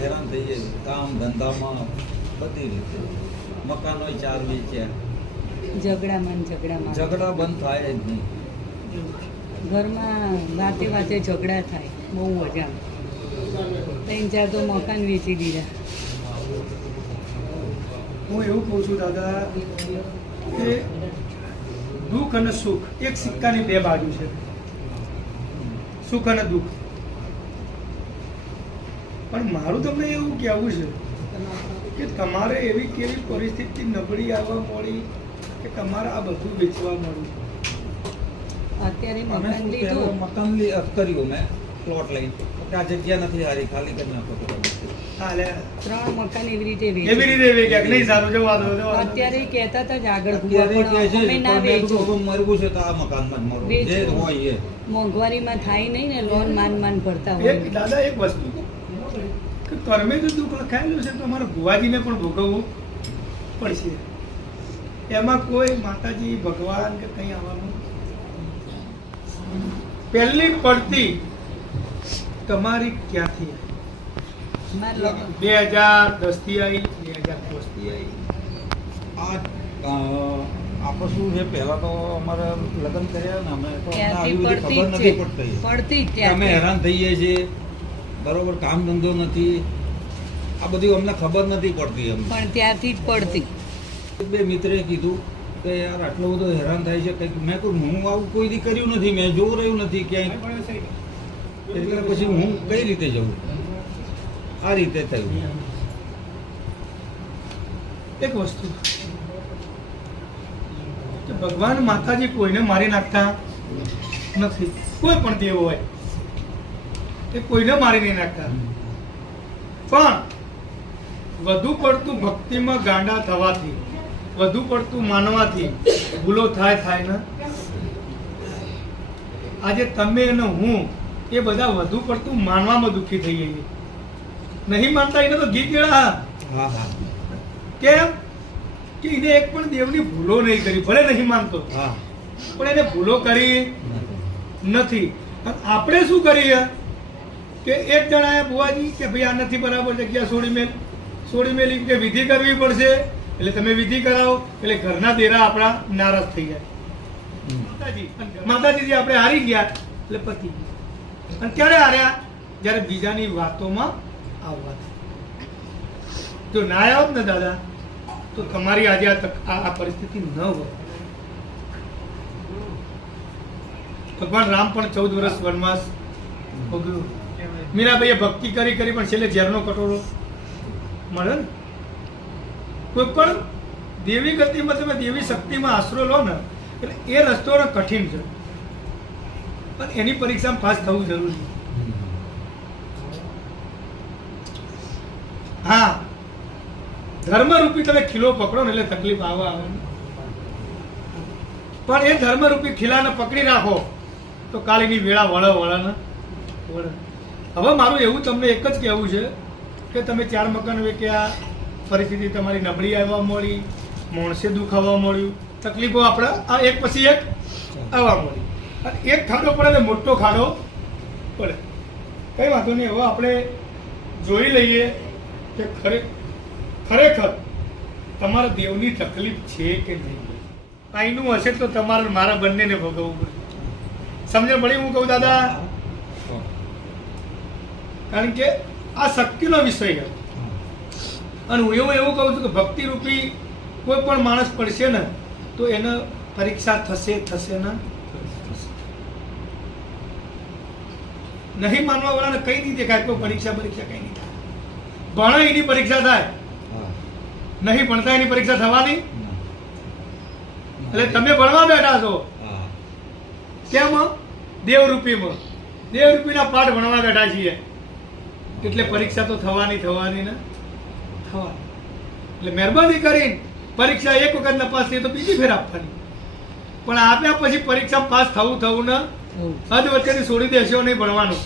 હેરાન થઈ જાય કામ ધંધામાં બધી રીતે મકાનો 4 વેચ્યા ઝઘડા બંધ થાય જ નહીં ઘરમાં વાતે વાતે ઝઘડા થાય બહુ મજા 3-4 તો મકાન વેચી દીધા. હું એવું કહું છું દાદા કે દુઃખ અને સુખ એક સિક્કાની બે બાજુ છે. સુખ અને દુઃખ. પણ મારું તમને એવું કહેવું છે કે તમારે એવી કેવી પરિસ્થિતિ નબળી આવવા મળી કે તમારે આ બધું વેચવા મળ્યું? અત્યારે મકાન લીધું, મકાન કર્યું મેં પ્લોટ લઈ આ જગ્યા નથી હારી ખાલી કરી નાખો તો 3 મકાન એવી રીતે એવી રીતે વેચ્યા કે નહીં? સારું જવા દો. અત્યારે કહેતા હતા જ આગળ અત્યારે કહે છે અમે ના પણ મેં વેચો. કીધું મરવું છે તો આ મકાનમાં જ મરવું જે હોય એ મોંઘવારીમાં થાય નહીં ને, લોન માન ભરતા હોય. એક દાદા એક વસ્તુ કે કર્મે જો દુઃખ લખાયેલું છે તો અમારે ભુવાજીને પણ ભોગવવું પડશે. એમાં કોઈ માતાજી ભગવાન કે કંઈ આવવાનું. પહેલી પડતી તમારી ક્યાંથી મારા લગ્ન 2010 થી આવી, 2005 થી આવી. આપણે શું છે પહેલા તો અમારે લગ્ન કર્યા ને અમે તો ત્યાંથી આવી બધી પડતી ખબર જ નથી છે. પડતી પડતી જ અમે ત્યાંથી. હેરાન થઈએ છીએ બરોબર કામ ધંધો નથી આ બધું અમને ખબર નથી પડતી અમને પણ ત્યાંથી જ પડતી. બે મિત્રે કીધું કે યાર આટલો બધો હેરાન થાય છે કંઈક મેં કહ્યું હું આવું કોઈ દી કર્યું નથી મેં જોઈ રહ્યું નથી ક્યાંય એટલે પછી હું કઈ રીતે જઉં આ રીતે થયું. એક વસ્તુ કે ભગવાન માતાજી કોઈને મારી નાખતા નથી. કોઈ પણ દેવ હોય એ કોઈને મારી નહીં નાખતા. પણ વધુ પડતું ભક્તિમાં ગાંડા થવાથી, વધુ પડતું માનવાથી ભૂલો થાય ને. આજે તમે અને હું એ બધા વધુ પડતું માનવામાં દુઃખી થઈ જઈએ. નહીં માનતા એને તો ઘી કેળા. હા હા કેમ કે એને એક પણ દેવની ભૂલો નહીં કરી. ભલે નહીં માનતો હા પણ એને ભૂલો કરી નથી. અને આપણે શું કરીએ કે એક જણાએ બુવાજી કે ભાઈ આ નથી બરાબર જગ્યા છોડી મેલી કે વિધિ કરવી પડશે એટલે તમે વિધિ કરાવો એટલે ઘરના દેરા આપણા નારાજ થઈ જાય. માતાજી આપણે હારી ગયા એટલે પતી. અને ક્યારે હાર્યા? જ્યારે બીજાની વાતોમાં આવવાથી. જો ના આવત ને દાદા તો તમારી આજે આ પરિસ્થિતિ ન હોય. ભગવાન રામ પણ 14 વર્ષ વનવાસ ભોગવ્યો. મીરાબાઈએ ભક્તિ કરી પણ છેલ્લે ઝેરનો કટોરો મળે ને. કોઈ પણ દેવી ગતિમાં તમે દેવી શક્તિમાં આશરો લો ને એટલે એ રસ્તો કઠિન છે પણ એની પરીક્ષામાં પાસ થવું જરૂરી. હા ધર્મરૂપી તમે ખીલો પકડો ને એટલે તકલીફ આવવાની. પણ એ ધર્મરૂપી ખીલાને પકડી રાખો તો કાલીની વેળા વળે. હવે મારું એવું તમને એક જ કહેવું છે કે તમે 4 મકાન વેચ્યા, પરિસ્થિતિ તમારી નબળી આવવા મળી, માણસે દુઃખ આવવા મળ્યું, તકલીફો આપણે આ એક પછી એક આવવા મળી. અને એક ખાડો પડે ને મોટો ખાડો પડે. કઈ વાંધો નહીં. હવે આપણે જોઈ લઈએ કે ખરેખર તમારા દેવની તકલીફ છે કે નહીં. અહીંનું હશે તો તમારે મારા બંનેને ભોગવવું પડે. સમજણ પડી હું કહું દાદા? કારણ કે આ શક્તિનો વિષય છે. અને હું એવું કહું છું કે ભક્તિ રૂપી કોઈ પણ માણસ પડશે ને તો એને પરીક્ષા થશે ને. નહીં માનવા વાળાને કઈ નહીં દેખાય કોઈ પરીક્ષા કઈ નહીં થાય. ભણે એની પરીક્ષા થાય, નહીં ભણતા એની પરીક્ષા થવાની. એટલે તમે ભણવા બેઠા છો કેમ? દેવરૂપીના પાઠ ભણવા બેઠા છીએ એટલે પરીક્ષા તો થવાની ને થવાની. એટલે મહેરબાની કરીને પરીક્ષા એક વખત નપાસ થઈ તો બીજી ફેર આપવાની. પણ આપ્યા પછી પરીક્ષા પાસ થવું ને હદ વચ્ચેથી છોડી દેશો નહીં ભણવાનું.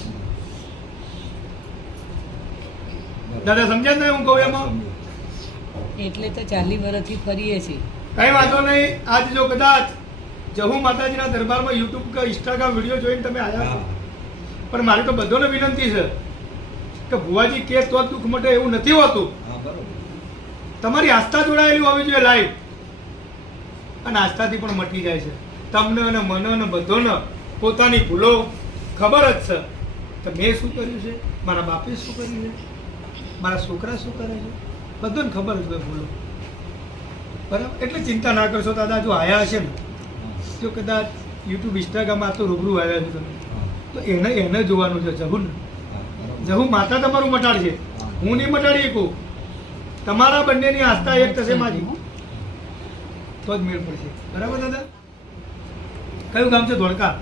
દાદા સમજ્યા ને હું કહું એમાં? એટલે તો 40 વર્ષથી ફરીએ છીએ. કઈ વાંધો નહીં. આજ જો કદાચ જહુ માતાજીના દરબારમાં યુટ્યુબ કે ઇન્સ્ટાગ્રામ વિડીયો જોઈને તમે આવ્યા, પણ મારી તો બધાને વિનંતી છે કે ભુવાજી કે તો જ દુઃખ મટે એવું નથી હોતું. હા બરોબર. તમારી આસ્થા જોડાયેલી હોવી જોઈએ લાઈવ, અને આસ્થાથી પણ મટી જાય છે. તમને અને મને અને બધાને પોતાની ભૂલો ખબર જ છે કે મેં શું કર્યું છે, મારા બાપે શું કર્યું છે, મારા છોકરા શું કરે છે, બધાને ખબર જ હોય ભૂલો. બરાબર, એટલે ચિંતા ના કરશો. દાદા જો આવ્યા હશે ને, જો કદાચ યુટ્યુબ ઇન્સ્ટાગ્રામમાં તો રૂબરૂ આવ્યા છે તમે, તો એને જોવાનું છે. જહું ને જહું માતા તમારું મટાડશે, હું નહીં મટાડી શકું. તમારા બંનેની આસ્થા એક થશે માજી, તો જ મેળ પડશે. બરાબર દાદા? કયું ગામ છે? ધોળકા?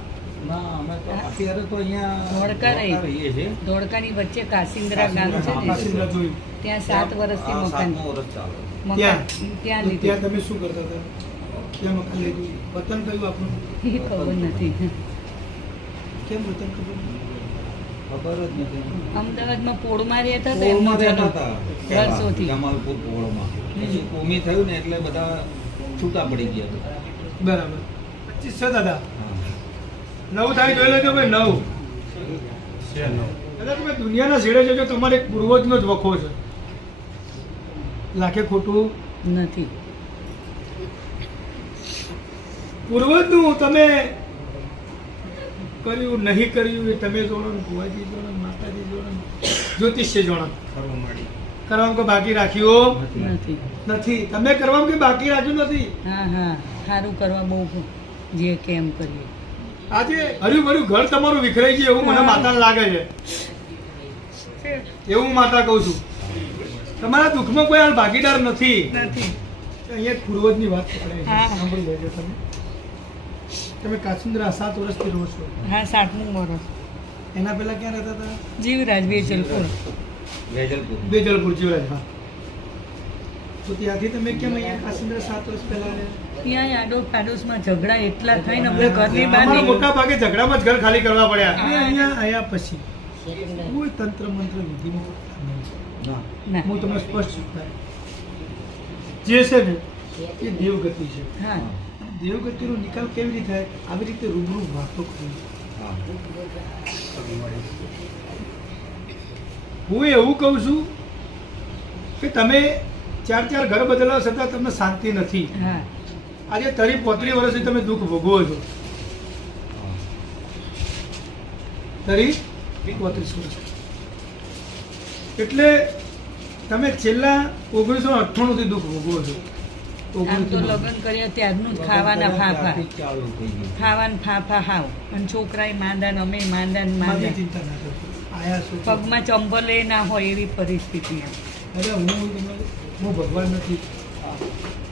ના અમે તો અત્યારે તો અહીંયા ધોળકા રહીએ છીએ. ધોળકાની વચ્ચે કાસિંદ્રા ગામ છે ને, કાશીમલા જોયું. ત્યાં 7 વર્ષથી આ મકાન 7મું વર્ષ ચાલે. ત્યાં ત્યાં લીધું. તમે શું કરતા હતા? ત્યાં મકાન લીધું. વતન કયું આપણું? એ ખબર નથી. કેમ વતન ખબર નહીં? ખબર જ નથી. અમદાવાદમાં પોળમાં રહેતા હતા પોળમાં એમનો રહેતા જન્મ હતા પહેલા, વર્ષોથી. જમાલપુર પોળમાં. પછી કોમી થયું ને એટલે બધા છૂટા પડી ગયા હતા. બરાબર. 25 છે દાદા. હા. 9 થાય જોઈ લેજો ભાઈ. 9 દાદા તમે દુનિયાના છેડે જજો, તમારે એક પૂર્વજનો જ વખો છે. લાખે ખોટું નથી. પૂર્વજનું તમે કર્યું નહીં કર્યું એ તમે જોડો ને, ભુવાજી જોડો ને, માતાજી જોડો ને, જ્યોતિષ્ય જોડો. કરવામાં કોઈ બાકી રાખ્યું નથી. નથી. તમે કરવામાં કોઈ બાકી રાખ્યું નથી. હા હા, સારું કરવા બહુ જે કેમ કરીએ. આજે હર્યું ભર્યું ઘર તમારું વિખરાઈ ગયું એવું મને માતાને લાગે છે. એવું હું માતા કહું છું. તમારા દુઃખમાં કોઈ હાલ ભાગીદાર નથી. નથી. અહીંયા એક પૂર્વજની વાત પકડાય છે. હા. સાંભળી લેજો તમે. તમે કાચિંદ્રા 7 વર્ષથી રહો છો. હા, 7મું વર્ષ. એના પહેલા ક્યાં રહેતા હતા? જીવરાજ વેજલપુર. વેજલપુર. બેજલપુર જીવરાજ. હા. તો ત્યાંથી તમે કેમ અહીંયા કાચિંદ્રા 7 વર્ષ પહેલા રહ્યા? ત્યાં આડોશ પાડોશમાં ઝઘડા એટલા થાય ને અમને ઘરની બહાર અમારા નહીં. મોટા ભાગે ઝઘડામાં જ ઘર ખાલી કરવા પડ્યા. હા. અને અહીંયા આયા પછી કોઈ તંત્ર મંત્ર વિધિમાં ના. ના. હું તમને સ્પષ્ટ શીખવાડું. જે છે ને એ દેવગતિ છે. હા. દેવગતિનો નિકાલ કેવી રીતે થાય? આવી રીતે રૂબરૂ વાતો કરી. હા. હું એવું કહું છું કે તમે 4 ઘર બદલવા છતાં તમને શાંતિ નથી. હા. આજે 30-35 વર્ષથી તમે દુઃખ ભોગવો છો. 30-35 વર્ષ એટલે તમે છેલ્લા 1998 થી દુઃખ ભોગવો છો. આમ તો લગ્ન કર્યા ત્યારનું જ ખાવાના ફાફા. ત્યારથી જ ચાલુ થઈ ગયું. ખાવાના ફાફા હાવ. અને છોકરાએ માંદા ને અમે માંદા ને મારી માંદા. ચિંતા ના કરશો. આયા છો તો. પગમાં ચંપલે ના હોય એવી પરિસ્થિતિ એમ. અરે હું ભગવાન નથી,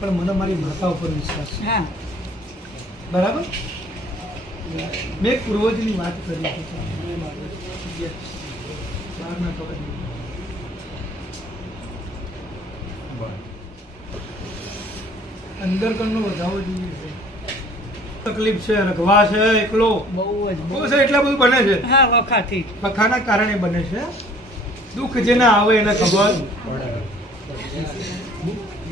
પણ મને મારી માતા ઉપર વિશ્વાસ છે. હા. બરાબર? મેં એક પૂર્વજની વાત કરી હતી. બહાર ના ખબર નહીં. અંદર કણનો વધાવો જોઈએ છે. તકલીફ છે, રખવા છે, એકલો બહુ જ બહુ છે, એટલા બધું બને છે. હા, વખાથી. વખાના કારણે બને છે. દુઃખ જેને આવે એને ખબર,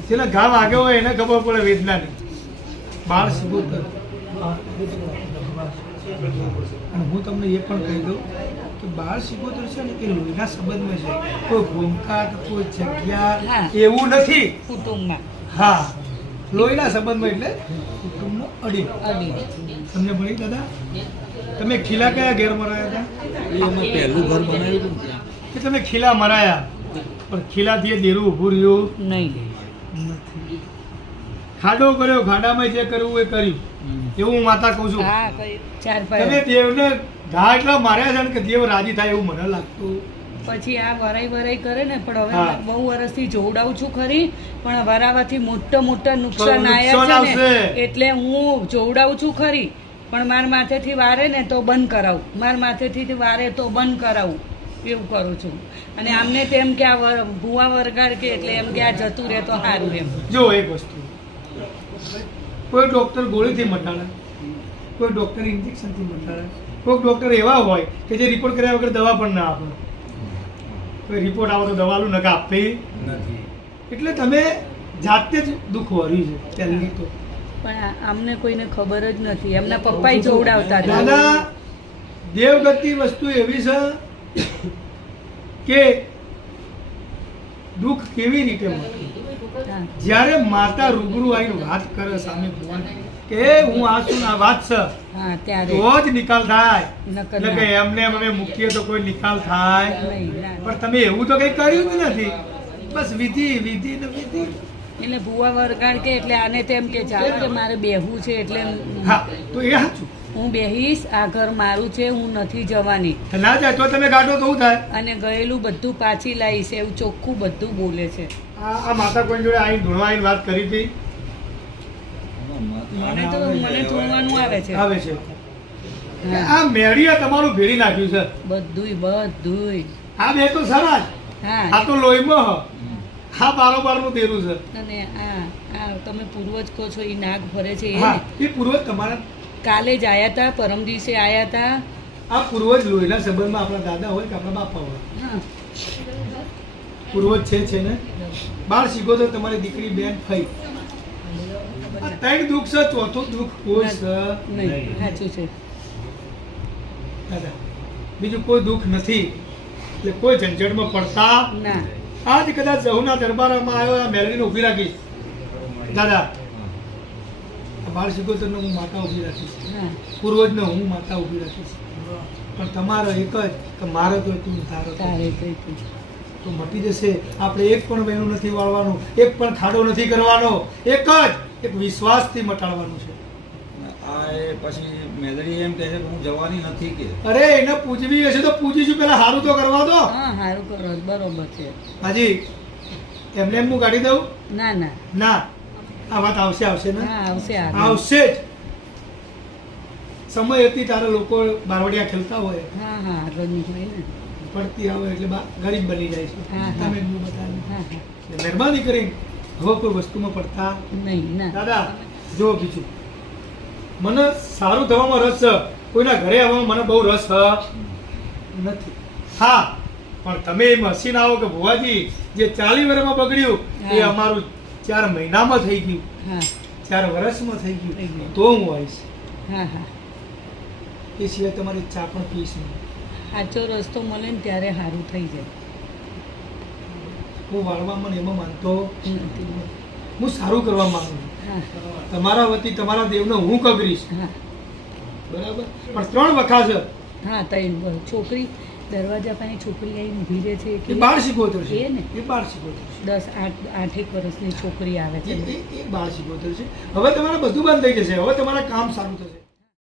જેને ઘા વાગ્યો હોય એને ખબર પડે વેદનાની. બાળ સિગોતર. અને હું તમને એ પણ કહી દઉં કે બાળ સિગોતર છે ને એ લોહીના સંબંધમાં છે. કોઈ ઘોંઘાટ, કોઈ જગ્યા હા. એવું નથી. કુટુંબમાં હા, લોહીના સંબંધમાં એટલે કુટુંબનો અડી. અડી. તમને ભણી દાદા? તમે ખીલા કયા ઘેર મરાયા હતા? એ અમે પહેલું ઘર બનાવ્યું હતું ને ત્યાં. કે તમે ખીલા મરાયા, પણ ખીલાથી એ દેરું ઊભું રહ્યું નહીં. નથી. ખાડો કર્યો, ખાડામાં જે કરવું એ કર્યું. એવું હું માતા કહું છું. હા, કઈ 4 તમે પાય. દેવને ઘા એટલા માર્યા છે ને કે દેવ રાજી થાય એવું મને લાગતું. પછી આ વરાઈ કરે ને, પણ હવે હા. બહુ વર્ષથી જોવડાવું છું ખરી, પણ વરાવાથી મોટા નુકસાન નુકસાન આવ્યા છે આવશે. ને, એટલે હું જોવડાવું છું ખરી, પણ માર માથેથી વારે ને તો બંધ કરાવું, માર માથેથી વારે તો બંધ કરાવું, એવું કરું છું. અને આમને તેમ કે આ ભૂવા વરગાડ કે એટલે એમ કે આ જતું રહે તો સારું એમ. જો એક વસ્તુ, કોઈ ડોક્ટર ગોળીથી મટાડે, કોઈ ડોક્ટર ઇન્જેક્શનથી મટાડે, કોઈ ડોક્ટર એવા હોય કે જે રિપોર્ટ કર્યા વગર દવા પણ ના આપે. કોઈ રિપોર્ટ આવે તો દવાનું નકા આપવી નથી. એટલે તમે જાતે જ દુઃખ વર્યું છે પહેલી તો. પણ આમને કોઈને ખબર જ નથી, એમના પપ્પાએ જોવડાવતા હતા. દાદા, દેવગતિ વસ્તુ એવી છે કે દુઃખ કેવી રીતે મળે. હા જ્યારે માતા રૂબરૂ આવીને વાત કરે સામે ભગવાન કે હું આ છું ને આ વાત છે, હા ત્યારે તો જ નિકાલ થાય. નકર એટલે કે ના. એમને અમે મૂકીએ તો કોઈ નિકાલ થાય નહીં, ના. પણ તમે એવું તો કઈ કર્યું જ નથી. બસ વિધિ વિધિ ને વિધિ. એટલે ભૂવા વરગાડ કે એટલે આને તેમ કે ચાલો કે મારે બેહવું છે એટલે હા તો એ સાચું. હું બેહીશ, આ ઘર મારું છે, હું નથી જવાની ના જાય તો તમે ગાંઠો તો શું થાય. અને ગયેલું બધું પાછી લાવીશ એવું ચોખ્ખું બધું બોલે છે. આ માતા કોઈ જોડે આવીને ધૂણવા આવીને વાત કરી હતી. મને ધૂણવાનું આવે છે. આવે છે હા. આ મેળીએ તમારું ભેળી નાખ્યું છે. બધુંય આ બે તો સરા જ. હા આ તો લોહીમાં હ. આ બારોબારનું તેરું છે. અને આ તમે પૂર્વજ કહો છો એ નાગ ફરે છે એ હા ને? એ પૂર્વજ તમારા કાલે જ આયા હતા, પરમ દિવસે આયા હતા. આ પૂર્વજ લોહીના સંબંધમાં આપણા દાદા હોય કે આપણા બાપા હોય, હા પૂર્વજ છે ને. બાળ શીખો તો તમારી દીકરી બેન ફઈ. આ ત્રણ દુઃખ છે, ચોથું દુઃખ કોઈ છે નહીં, સાચું છે. દાદા. બીજું કોઈ દુઃખ નથી. એટલે કોઈ ઝંઝટમાં પડતા ના આજ કદાચ જહુના દરબારમાં આવ્યો આ મેલડીને ઊભી રાખીશ. દાદા આ બાળ શીખોતરને હું માતા ઊભી રાખીશ, હા પૂર્વજને હું માતા ઊભી રાખીશ. પણ તમારો એક જ કે મારે તો તું તારો તો. તારે કઈ તો મટી જશે. આપણે એક પણ બહેનું નથી વાળવાનું, એક પણ ખાડો નથી કરવાનો, એક જ એક વિશ્વાસથી મટાડવાનું છે. આ એ પછી મેલડી એમ કહે છે કે હું જવાની નથી કે અરે એને પૂજવી હશે તો પૂજીશું, પેલા સારું તો કરવા દો. હા સારું કરો બરોબર છે. હાજી એમને એમ હું કાઢી દઉં? ના ના ના, આ વાત આવશે ને? હા આવશે આગળ. આવશે જ. સમય હતી તારે લોકો બારવડિયા ખેલતા હોય, હા હા આગળ નીકળી ને. પડતી આવે એટલે ગરીબ બની જાય છે. હા, હા. તમે એમનું બતાવ્યું. હા હા એટલે મહેરબાની કરીને હવે કોઈ વસ્તુમાં પડતા. નહીં ના દાદા જો બીજું મને સારું થવામાં રસ છે, કોઈના ઘરે આવવામાં મને બહુ રસ નથી. હા પણ તમે એમ હસીને આવો કે ભુવાજી જે 40 વર્ષમાં બગડ્યું એ હા. અમારું 4 મહિનામાં થઈ ગયું, હા 4 વર્ષમાં થઈ થઈ ગયું, ગયું. તો હું આવીશ. હા હા એ સિવાય તમારી ચા પણ પીશ નહીં. સાચો રસ્તો મળે ને ત્યારે સારું થઈ જાય. હું વાળવામાં ને એમાં માનતો નથી. હું સારું કરવા માંગુ છું. હા તમારા વતી તમારા દેવને હું કગરીશ, હા બરાબર. પણ 3 વખા છે. હા તઈ છોકરી દરવાજા પાસે છોકરી આવીને ઊભી રહે છે એ કે 12 શીખોતર છે. એ ને. એ 12 શીખોતર છે. 8 વર્ષની છોકરી આવે છે. એ 12 શીખોતર છે. હવે તમારે બધું બંધ થઈ જશે. હવે તમારા કામ સારું થશે.